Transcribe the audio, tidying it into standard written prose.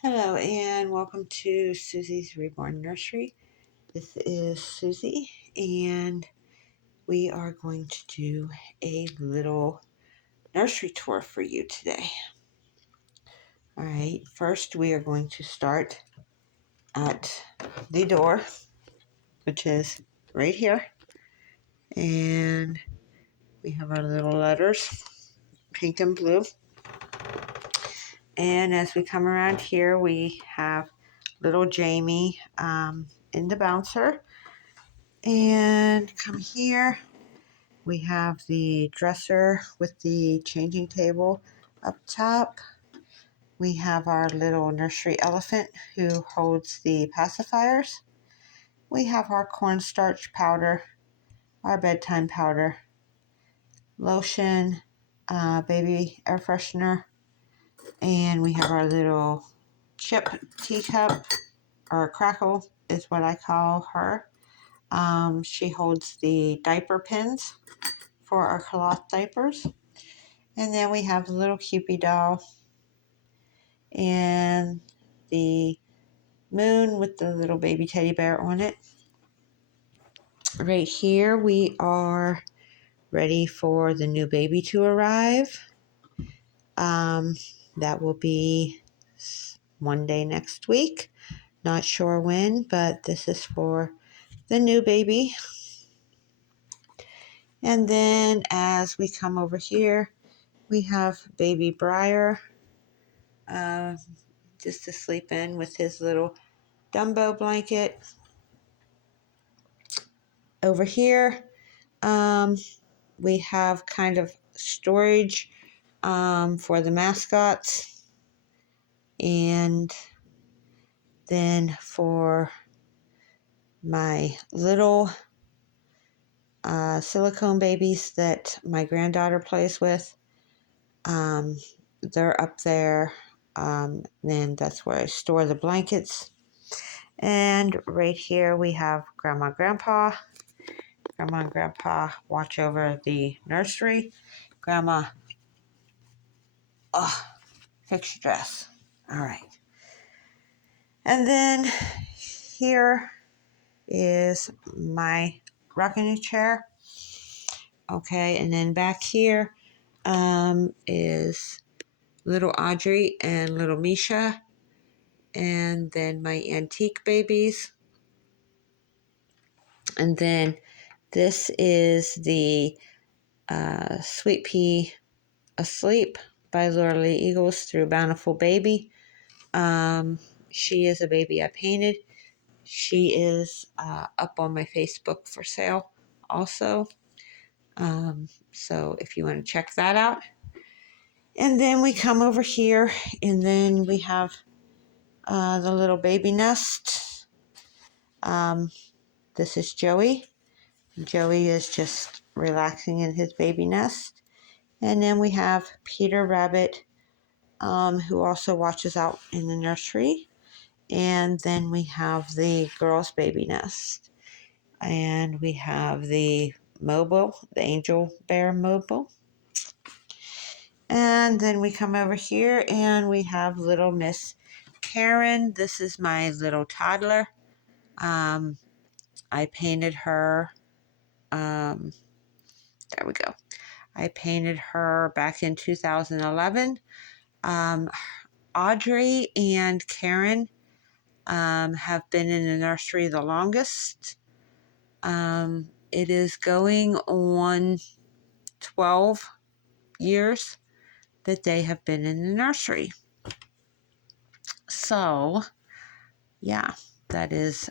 Hello and welcome to Susie's Reborn Nursery. This is Susie and we are going to do a little nursery tour for you today. Alright, first we are going to start at the door, which is right here. And we have our little letters, pink and blue. And as we come around here, we have little Jamie in the bouncer. And come here, we have the dresser with the changing table up top. We have our little nursery elephant who holds the pacifiers. We have our cornstarch powder, our bedtime powder, lotion, baby air freshener, and we have our little chip teacup, or crackle is what I call her. She holds the diaper pins for our cloth diapers. And then we have the little Cupid doll and the moon with the little baby teddy bear on it. Right here we are ready for the new baby to arrive. That will be one day next week. Not sure when, but this is for the new baby. And then as we come over here, we have baby Briar just to sleep in with his little Dumbo blanket. Over here, we have kind of storage for the mascots. And then for my little silicone babies that my granddaughter plays with, they're up there. Then that's where I store the blankets. And right here we have Grandma and Grandpa. Grandma and Grandpa watch over the nursery. Grandma, fix your dress. All right. And then here is my rocking chair. Okay, and then back here is little Audrey and little Misha. And then my antique babies. And then this is the Sweet Pea Asleep by Laura Lee Eagles through Bountiful Baby. She is a baby I painted. She is up on my Facebook for sale also. So if you want to check that out. And then we come over here and then we have the little baby nest. This is Joey. Joey is just relaxing in his baby nest. And then we have Peter Rabbit, who also watches out in the nursery. And then we have the girl's baby nest. And we have the mobile, the angel bear mobile. And then we come over here and we have little Miss Karen. This is my little toddler. I painted her. There we go. I painted her back in 2011. Audrey and Karen have been in the nursery the longest. It is going on 12 years that they have been in the nursery. So, yeah, that is